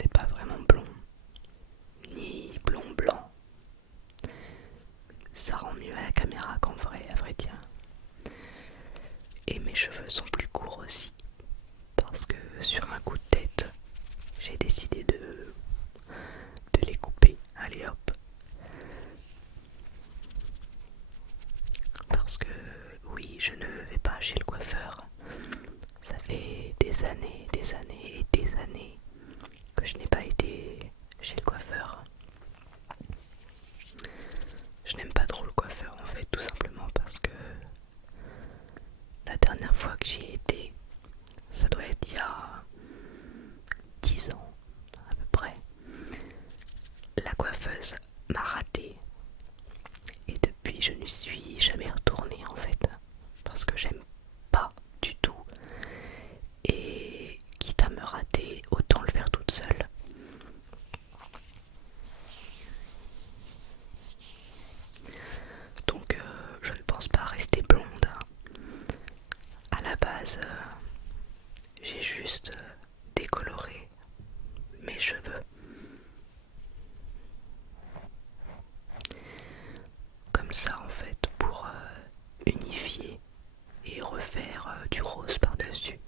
c'est pas vraiment blond, ni blond blanc. Ça rend mieux à la caméra qu'en vrai, à vrai dire. Et mes cheveux sont plus courts aussi, parce que sur un coup de tête, j'ai décidé de les couper. Allez hop. Parce que oui, je ne vais pas chez le coiffeur. Ça fait des années et des années que je n'ai pas été chez le coiffeur. Je n'aime pas trop le coiffeur en fait, tout simplement parce que la dernière fois que j'y ai été, ça doit être il y a 10 ans à peu près. La coiffeuse m'a raté et depuis je ne suis jamais retournée en fait, parce que j'aime pas du tout. Et quitte à me rater, autant le faire toute seule. Donc je ne pense pas rester blonde. À la base, j'ai juste décoloré mes cheveux. Comme ça en fait, pour unifier et refaire du rose par-dessus.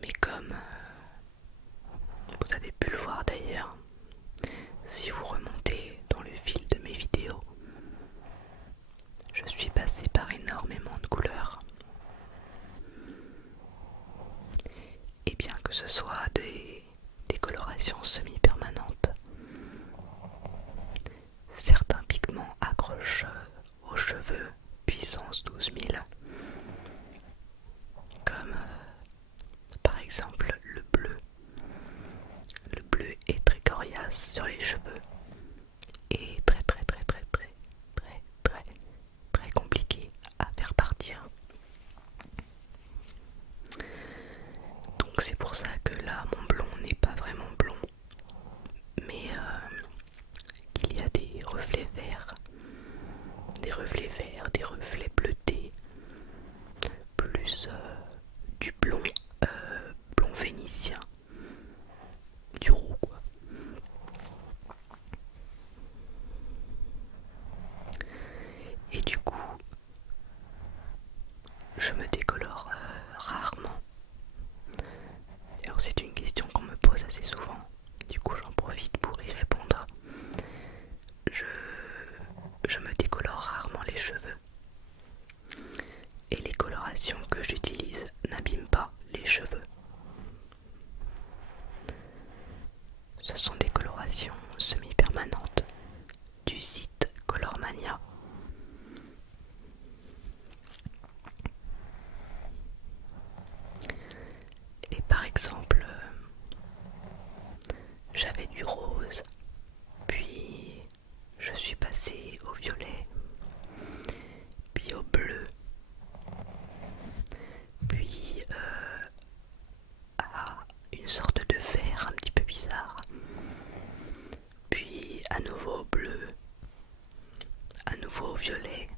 Mais comme vous avez pu le voir d'ailleurs, si vous remontez dans le fil de mes vidéos, je suis passée par énormément de couleurs. Et bien que ce soit des colorations semi-permanentes, certains pigments accrochent aux cheveux puissance 12 000, comme par exemple le bleu. Le bleu est très coriace sur les cheveux et très compliqué à faire partir. Donc c'est pour ça que là mon blond n'est pas vraiment blond, mais il y a des reflets verts, des reflets bleutés, plus du blond, blond vénitien, du roux quoi. Et du coup, je me décolore rarement. Alors c'est une question qu'on me pose assez souvent. Du coup j'en profite pour y répondre. Je, je me décolore rarement les cheveux. Et les colorations que j'utilise n'abîment pas les cheveux. Ce sont des colorations semi-permanentes du site Colormania. Et par exemple, j'avais du rose, puis je suis passée au violet, puis au bleu, puis à une sorte de vert un petit peu bizarre, puis à nouveau au bleu, à nouveau au violet,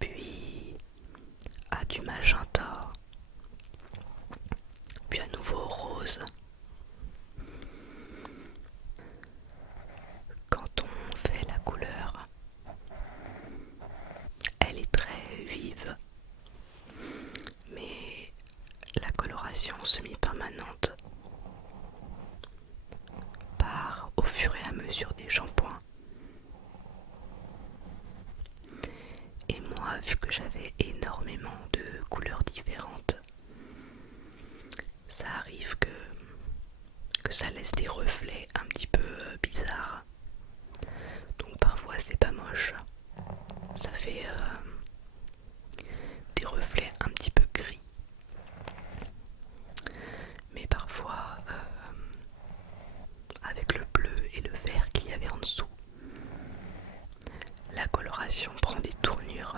puis à du magenta, puis à nouveau au rose. Quand on fait la couleur, elle est très vive, mais la coloration semi-permanente part au fur et à mesure des shampoings. Et moi, vu que j'avais énormément de couleurs différentes, ça arrive que ça laisse des reflets un petit peu bizarres. Donc parfois c'est pas moche, ça fait des reflets un petit peu gris. Mais parfois, avec le bleu et le vert qu'il y avait en dessous, la coloration prend des tournures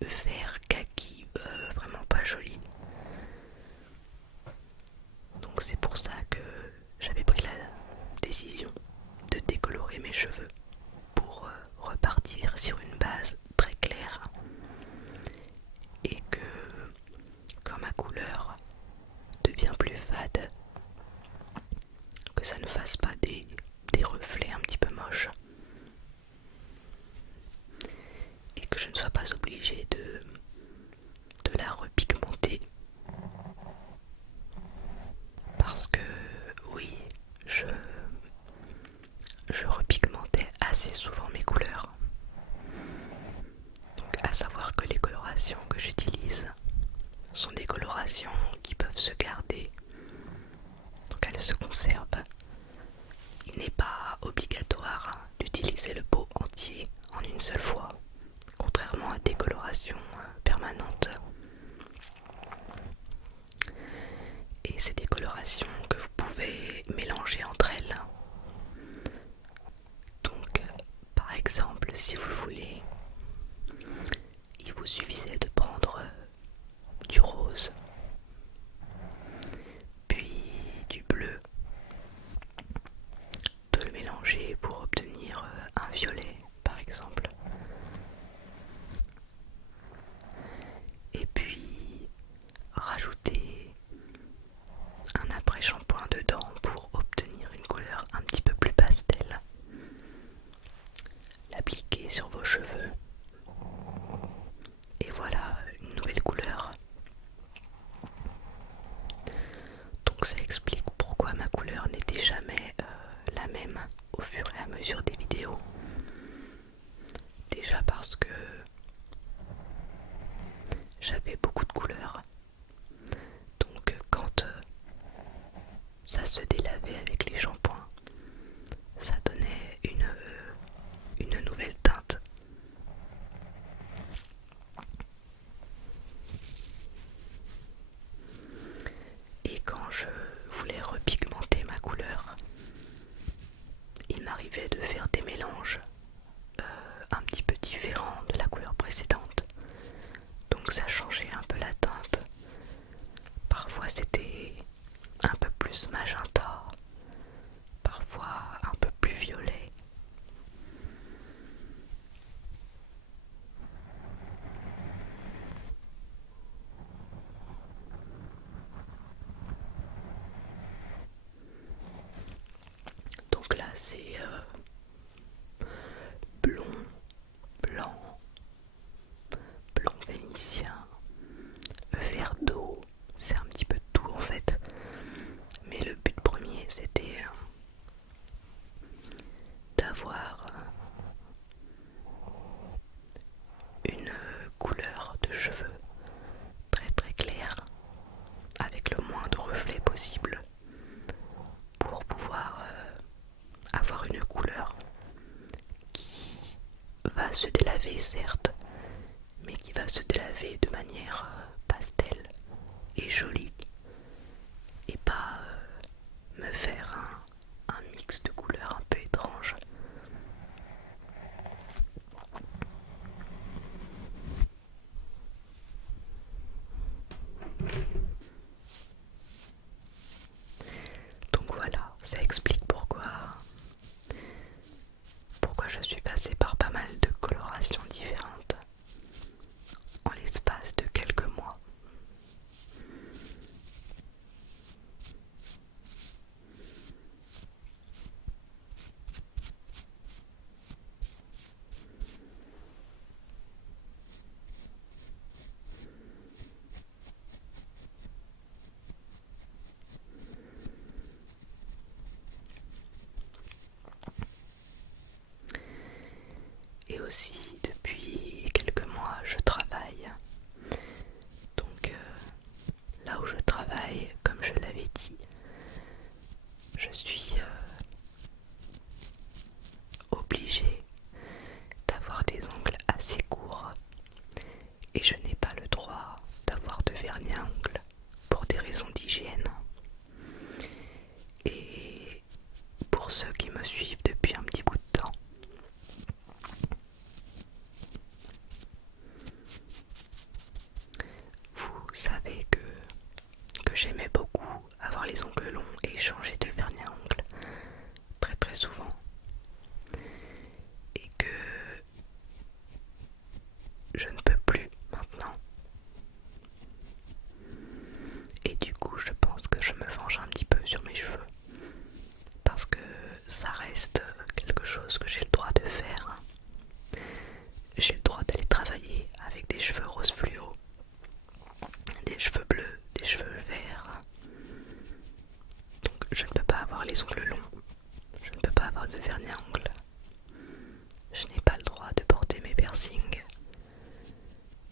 vert kaki, vraiment pas jolies. Donc c'est pour ça que j'avais pris la décision de décolorer mes cheveux pour repartir sur une base très claire et que colorations que vous pouvez mélanger entre elles. Donc par exemple, si vous voulez, il vous suffisait de prendre du rose, puis du bleu, de le mélanger pour obtenir un violet par exemple, et puis rajouter un après-shampoing dedans pour obtenir une couleur un petit peu plus pastel, l'appliquer sur vos cheveux et voilà une nouvelle couleur. Donc ça explique pourquoi ma couleur n'était jamais la même au fur et à mesure des vidéos. Déjà parce que j'avais beaucoup de couleurs. Donc quand ça se délavait avec les shampoings, ça donnait une nouvelle teinte. Et quand je voulais repigmenter ma couleur, il m'arrivait de faire des mélanges un petit peu différents de la couleur précédente. Donc ça changeait un peu la teinte. Parfois c'était un peu plus magenta, parfois un peu plus violet. Donc là c'est blond, blanc, blanc vénitien, vert d'eau, c'est un petit peu de tout en fait. Mais le but premier c'était d'avoir une couleur de cheveux très très claire, avec le moins de reflets possible, pour pouvoir avoir une couleur qui va se délaver certes, mais qui va se délaver de manière pastel et jolie, et pas me faire un mix de couleurs un peu étrange. Donc voilà, ça explique pourquoi je suis passée par pas mal de colorations différentes en l'espace de quelques mois. Et aussi, depuis quelques mois, je travaille. Donc là où je travaille, comme je l'avais dit, je suis obligée d'avoir des ongles assez courts et je n'ai pas le droit d'avoir de vernis à ongles pour des raisons d'hygiène. Et pour ceux qui me suivent depuis un petit bout de temps, vous savez que j'aimais beaucoup avoir les ongles longs et changer de vernis à ongles très très souvent, et que je ne peux plus maintenant. Et du coup je pense que je me venge un petit peu sur mes cheveux, parce que ça reste quelque chose que j'ai le droit de faire. J'ai le droit d'aller travailler avec des cheveux rose fluo, des cheveux bleus, des cheveux verts. Donc je ne peux pas avoir les ongles longs, je ne peux pas avoir de vernis à ongles, je n'ai pas le droit de porter mes piercings,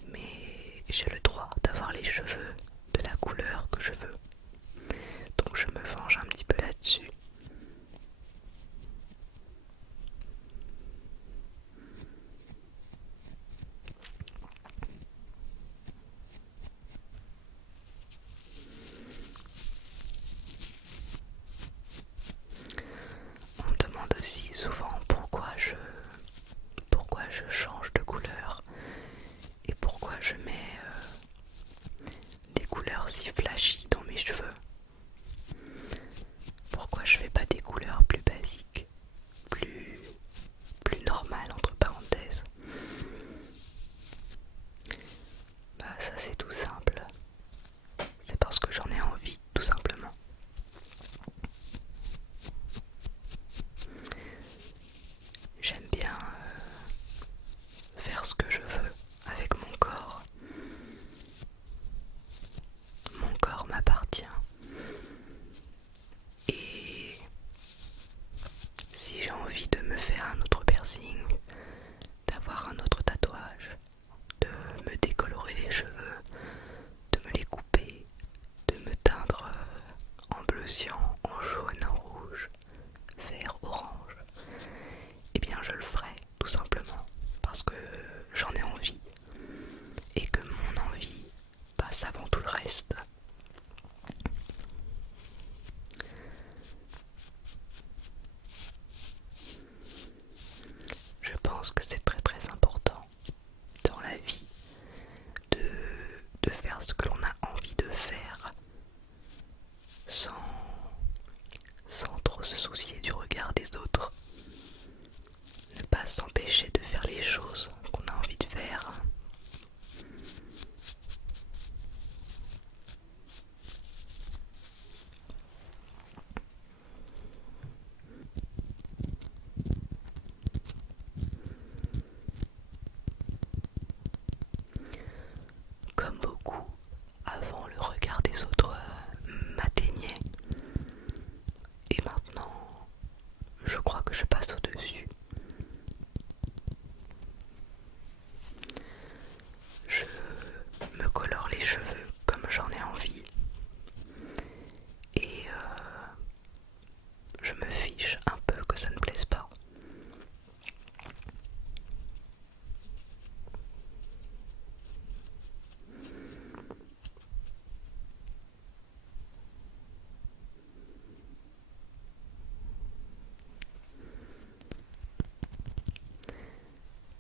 mais j'ai le droit d'avoir les cheveux de la couleur que je veux. Donc je me venge un petit peu là-dessus. ce que l'on a envie de faire sans, sans trop se soucier du regard des autres. Ne pas s'empêcher de faire les choses qu'on a envie de faire. Comme beaucoup, avant le regard des autres m'atteignait. Et maintenant, je crois que je passe au-dessus. Je me colore les cheveux comme j'en ai envie. Et je me fiche un peu que ça ne plaise pas.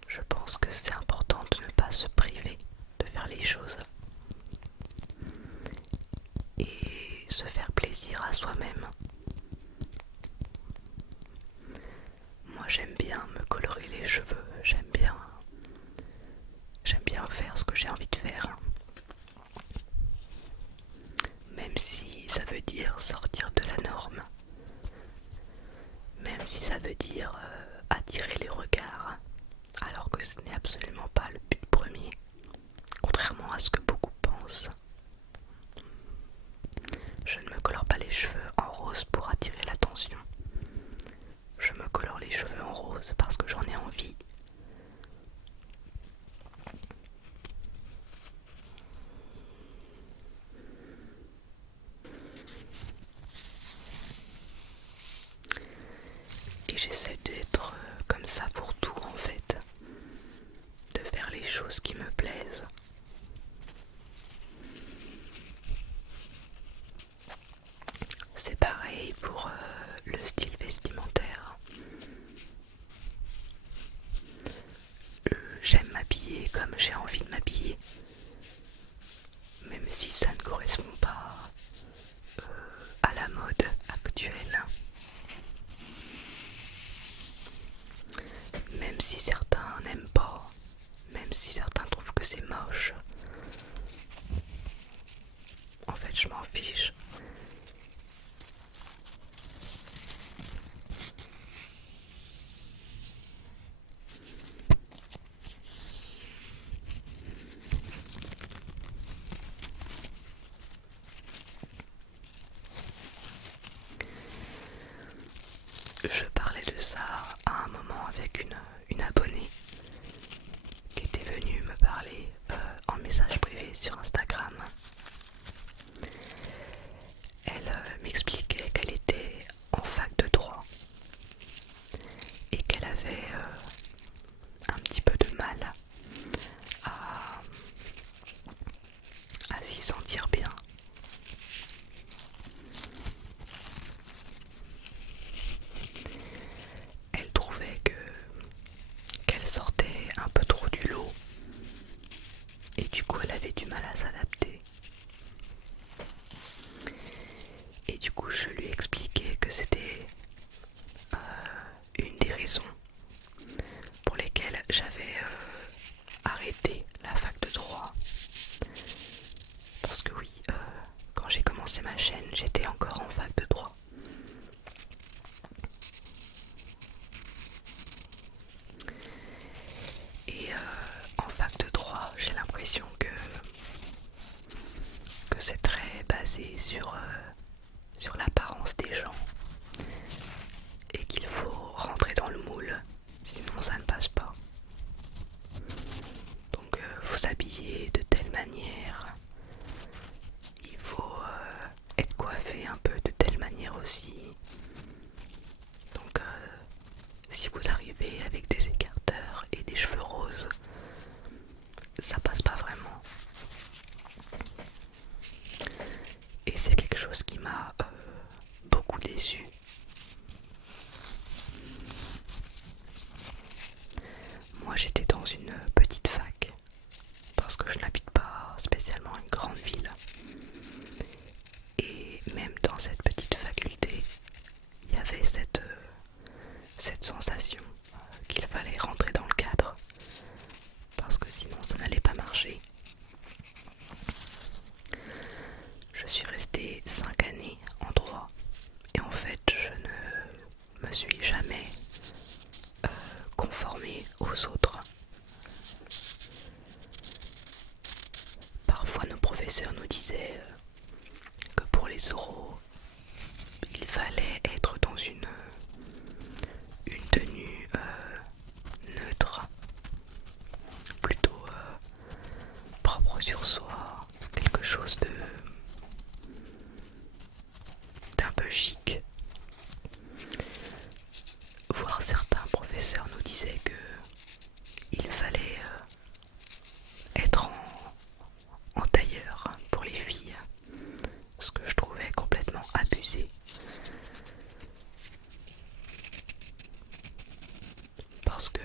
Je pense que c'est important de ne pas se priver de faire les choses et se faire plaisir à soi-même. Moi j'aime bien me colorer les cheveux, j'aime bien faire ce que j'ai envie de faire. Même si ça veut dire sortir de la norme, même si ça veut dire attirer les regards, alors que ce n'est absolument pas le but premier, contrairement à ce que beaucoup pensent. Je ne me colore pas les cheveux en rose pour attirer l'attention. Je me colore les cheveux en rose parce que j'en ai envie. Et j'essaie d'être comme ça pour tout en fait. De faire les choses qui me plaisent. C'est pareil pour le style vestimentaire. J'aime m'habiller comme j'ai envie de m'habiller. Même si ça ne correspond pas à la mode actuelle. Même si certains n'aiment pas, même si certains trouvent que c'est moche, en fait je m'en fiche. Je parlais de ça à un moment avec une abonnée qui était venue me parler en message privé sur Instagram. Elle m'expliquait qu'elle était en fac de droit et qu'elle avait un petit peu de mal à s'y sentir bien. Elle trouvait qu'elle sortait un peu trop du lot et du coup elle avait du mal à s'adapter. Et du coup je lui ai expliqué que c'était une des raisons pour lesquelles j'avais arrêté la fac de droit. Parce que oui, quand j'ai commencé ma chaîne, j'étais encore en fac de droit. Et en fac de droit, j'ai l'impression que c'est très basé sur l'apparence des gens et qu'il faut rentrer dans le moule, sinon ça ne passe pas. Donc professeur nous disait que pour les oraux, il fallait être dans une tenue neutre, plutôt propre sur soi, quelque chose d'un peu chic. Voire certains professeurs nous disaient que il fallait être en tailleur pour les filles, ce que je trouvais complètement abusé. Parce que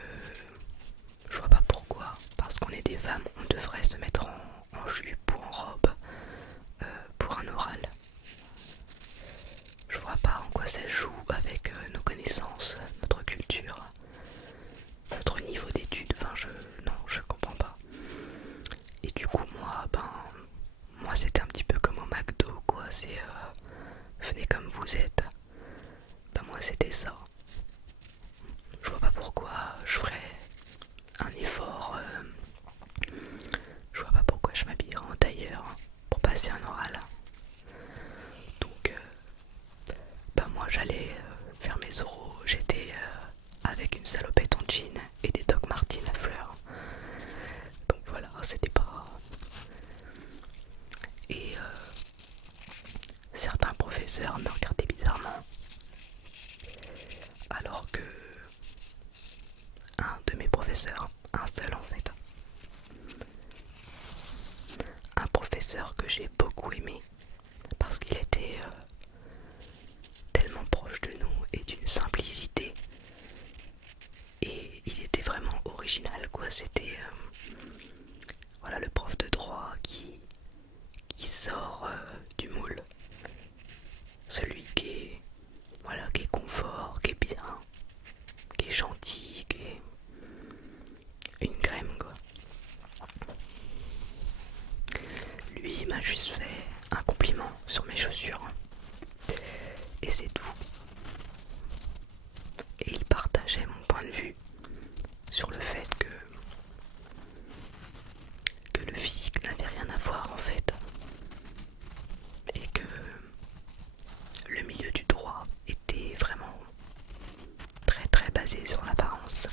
je vois pas pourquoi, parce qu'on est des femmes, on devrait se mettre en jupe ou en robe pour un oral. Je vois pas en quoi ça joue avec nos connaissances, notre culture, notre niveau d'études, enfin non, je comprends pas. Et du coup moi c'était un petit peu comme au McDo quoi, c'est venez comme vous êtes. Moi c'était ça. Je vois pas pourquoi je ferais un effort, je vois pas pourquoi je m'habillerais en tailleur pour passer un oral. Donc moi j'allais faire mes oraux, j'étais avec une salopette en jean et des Doc Martens à fleurs. Donc voilà, c'était pas... Et certains professeurs me regardaient bizarrement. Alors que un de mes professeurs, un seul en fait, un professeur que j'ai beaucoup aimé parce qu'il était tellement proche de nous et d'une simplicité, et il était vraiment original quoi. C'était voilà, le prof de droit qui sort du moule, celui qui est confort, qui est bien, qui est gentil, qui est une crème quoi. Lui il m'a juste fait un compliment sur mes chaussures et c'est tout. Et il partageait mon point de vue sur le fait que le physique n'avait rien à voir en fait, et que le milieu du droit était vraiment très très basé sur l'apparence.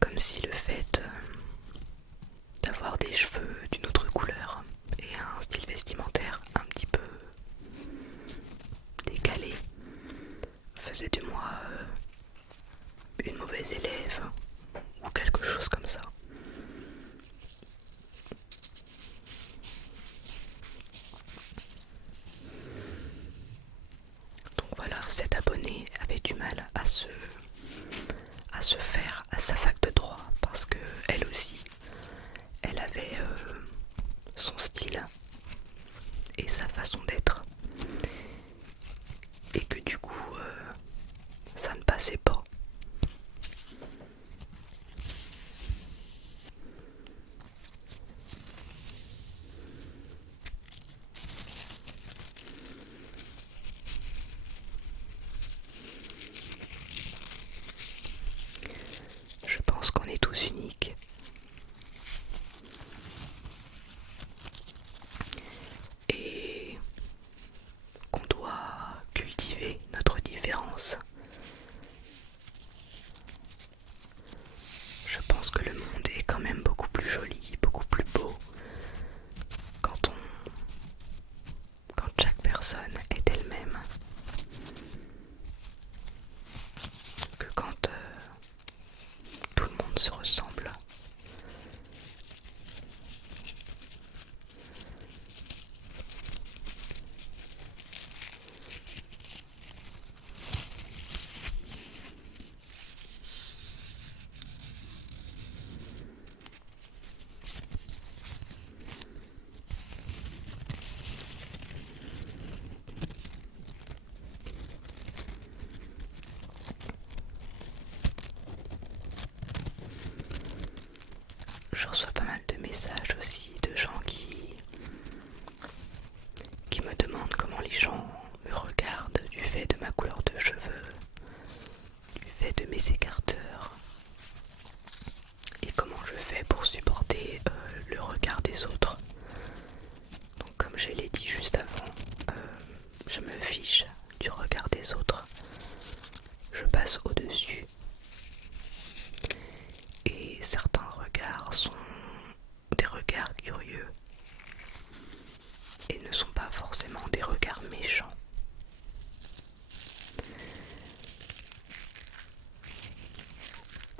Comme si le fait d'avoir des cheveux d'une autre couleur et un style vestimentaire un petit peu décalé faisait de moi une mauvaise élève ou quelque chose comme ça. Donc voilà, cet abonné avait du mal à se faire à sa fac de droit parce que elle aussi, elle avait son style et sa façon d'être, et que du coup ça ne passait pas. Je pense qu'on est tous uniques. Et qu'on doit cultiver notre différence. Je pense que le monde est quand même beaucoup plus joli, beaucoup plus beau quand chaque personne est elle-même, que quand tout le monde se ressemble. Je reçois pas mal de messages aussi de gens qui me demandent comment les gens me regardent du fait de ma cheveux, du fait de mes écarteurs et comment je fais pour supporter le regard des autres. Donc comme je l'ai dit juste avant, je me fiche du regard des autres, je passe au-dessus et certains regards sont des regards curieux et ne sont pas forcément des regards méchants.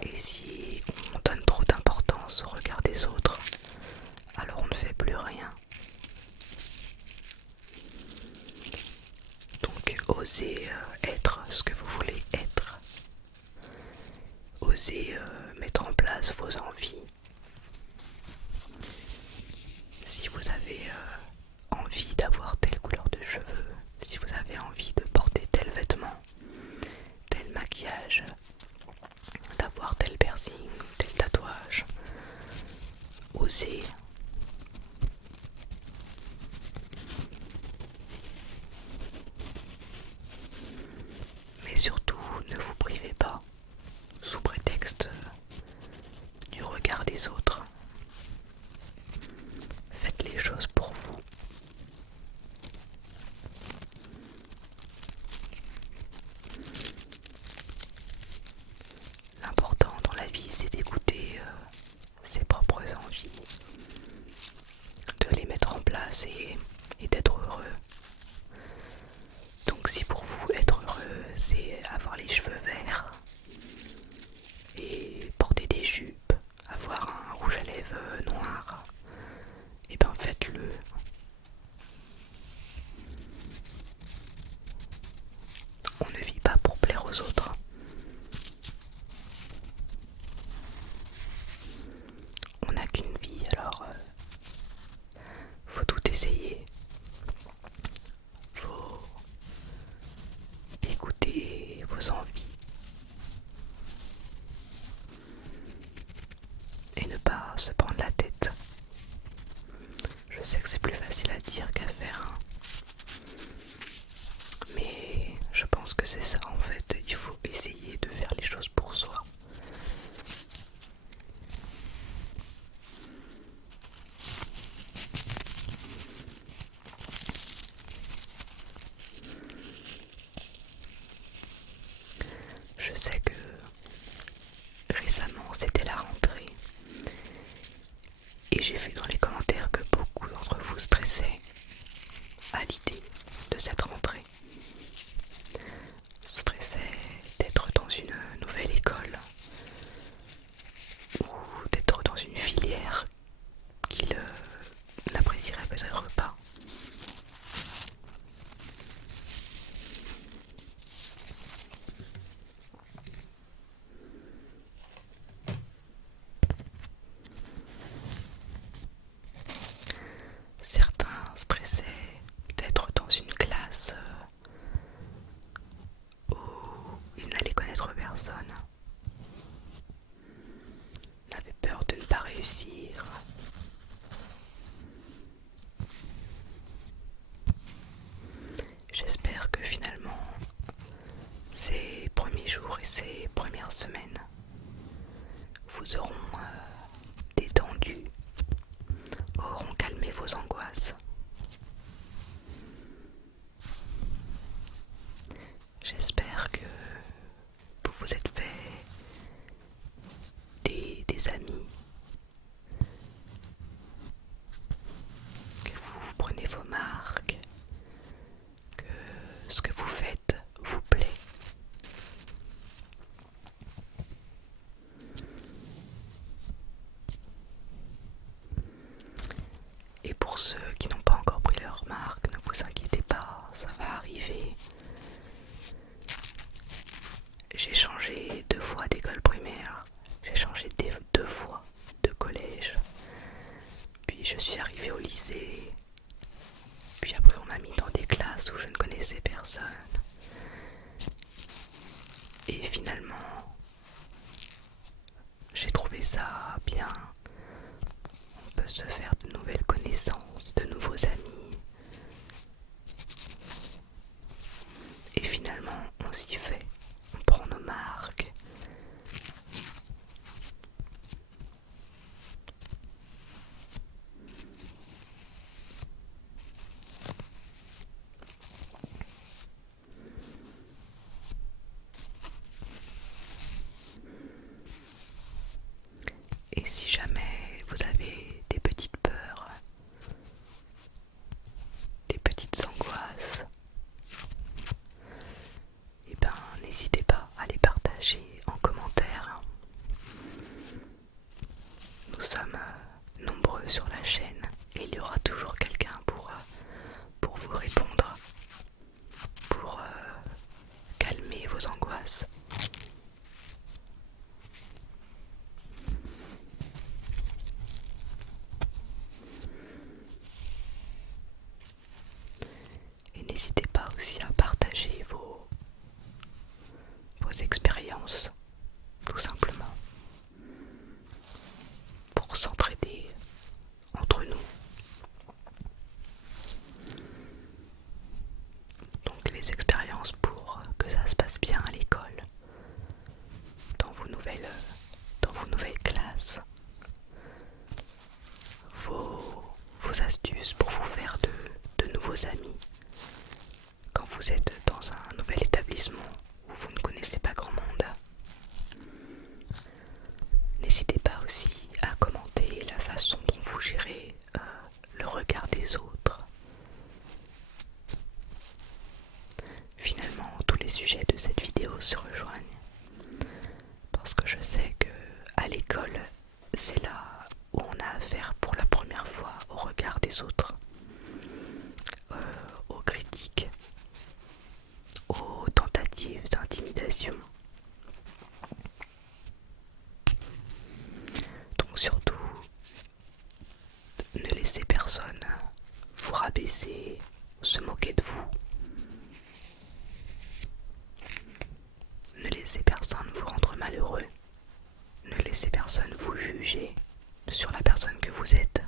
Et si on donne trop d'importance au regard des autres, alors on ne fait plus rien. Donc osez être ce que vous voulez être. Osez mettre en place vos envies. Si vous avez envie d'avoir telle couleur de cheveux, si vous avez envie de porter tel vêtement, tel maquillage, d'avoir tel piercing, tel tatouage, osez. Mais surtout, ne vous privez pas sous prétexte du regard des autres. Faites les choses pour vous. L'important dans la vie, c'est d'écouter ses propres envies, de les mettre en place et d'être heureux. Donc si pour vous être heureux, c'est avoir les cheveux verts et porter des jupes, avoir un rouge à lèvres noir, et ben faites-le. On ne vit pas pour plaire aux autres. On n'a qu'une vie, alors faut tout essayer. Faut écouter vos envies et ne pas se prendre la tête. Je sais que c'est plus facile à dire qu'à faire, hein. Mais je pense que c'est ça en fait, il faut essayer de faire les choses pour soi. Je sais que récemment c'était la rentrée et j'ai vu dans les commentaires que beaucoup d'entre vous stressaient à l'idée de cette rentrée. Stressaient d'être dans une nouvelle école ou d'être dans une filière qu'ils n'apprécieraient peut-être pas. Certains stressaient d'être dans une classe où ils n'allaient connaître personne, n'avaient peur de ne pas réussir. J'espère que finalement ces premiers jours et ces premières semaines vous auront détendu, auront calmé vos angoisses. J'espère que vous vous êtes fait des amis, que vous prenez vos marques, que ce que vous faites vous plaît. Et pour ceux qui n'ont pas encore pris leur marque, ne vous inquiétez pas, ça va arriver. J'ai changé 2 fois d'école primaire, j'ai changé 2 fois de collège, puis je suis arrivée au lycée, puis après on m'a mis dans des classes où je ne connaissais personne. Et finalement, j'ai trouvé ça bien. On peut se faire de nouvelles connaissances, de nouveaux amis. Et finalement, on s'y dans un nouvel établissement où vous ne connaissez pas grand monde. N'hésitez pas aussi à commenter la façon dont vous gérez le regard des autres. Finalement, tous les sujets de cette vidéo se rejoignent parce que je sais que à l'école, c'est là où on a affaire pour la première fois au regard des autres, aux critiques, aux tentatives d'intimidation. Donc surtout, ne laissez personne vous rabaisser ou se moquer de vous. Ne laissez personne vous rendre malheureux. Ne laissez personne vous juger sur la personne que vous êtes.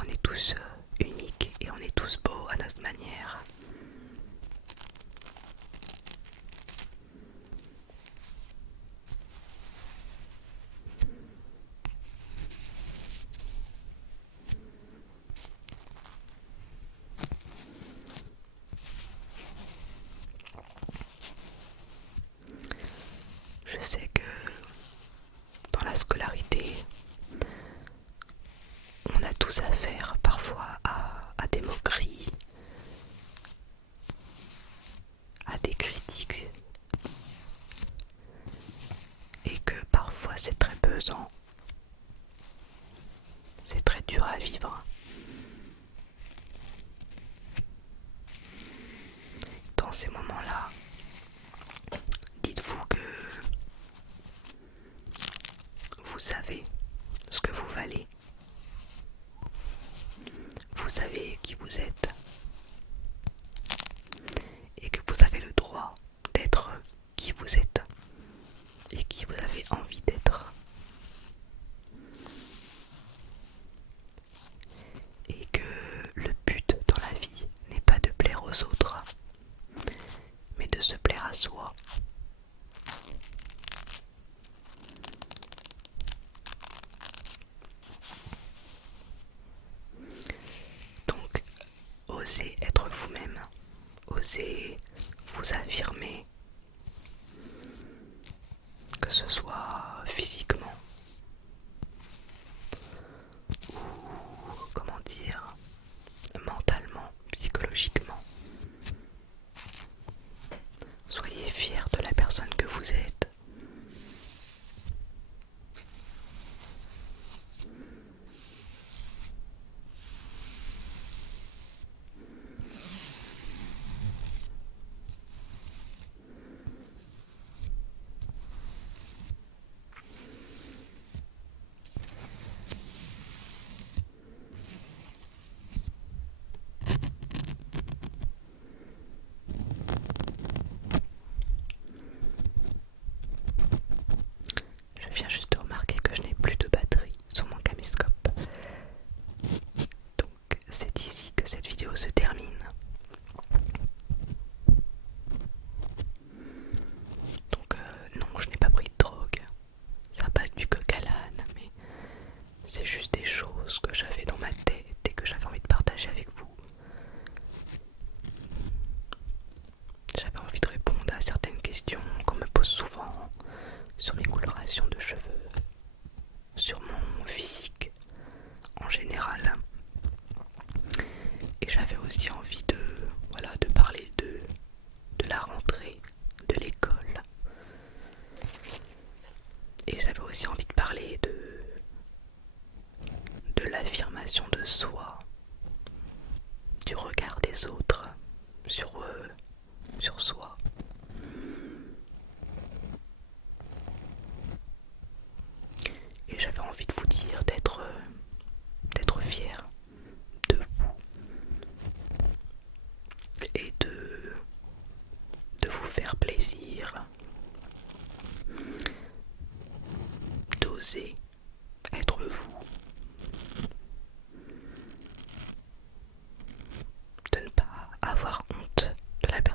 On est tous uniques et on est tous beaux à notre manière. Je sais que dans la scolarité, on a tous affaire parfois à des moqueries, à des critiques, et que parfois c'est très pesant, c'est très dur à vivre. Dans ces moments-là, dites-vous que vous savez ce que vous valez. Vous savez qui vous êtes et que vous avez le droit d'être qui vous êtes et qui vous avez envie d'être. Et que le but dans la vie n'est pas de plaire aux autres, mais de se plaire à soi. Donc, osez être vous-même, osez vous affirmer, que ce soit physiquement ou, comment dire, mentalement, psychologiquement. Soyez fiers de la personne que vous êtes.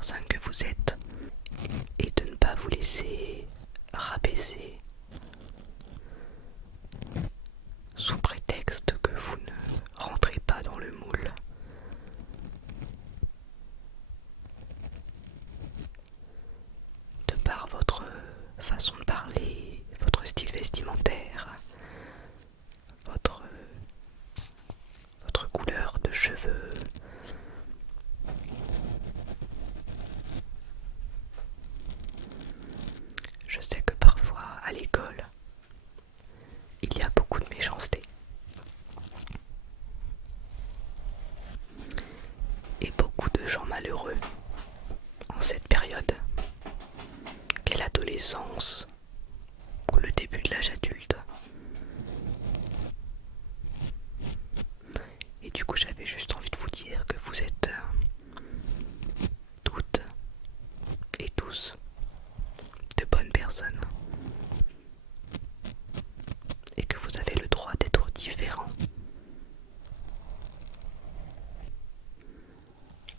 personne que vous êtes et de ne pas vous laisser rabaisser sous prétexte que vous ne rentrez pas dans le moule. De par votre façon de parler, votre style vestimentaire, votre couleur de cheveux, je sais que parfois à l'école il y a beaucoup de méchanceté et beaucoup de gens malheureux en cette période qu'est l'adolescence ou le début de l'âge adulte. Et du coup j'avais juste envie de vous dire que vous êtes toutes et tous de bonnes personnes et que vous avez le droit d'être différents,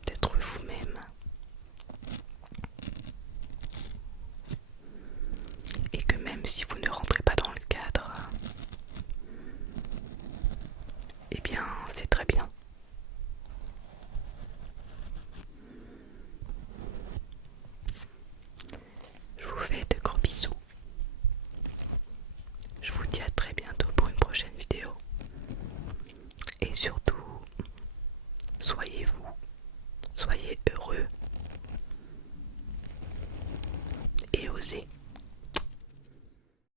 d'être vous-même, et que même si vous ne rentrez pas dans le cadre, eh bien c'est très bien. Je vous fais de gros bisous. Je vous dis à très bientôt pour une prochaine vidéo. Et surtout, soyez vous.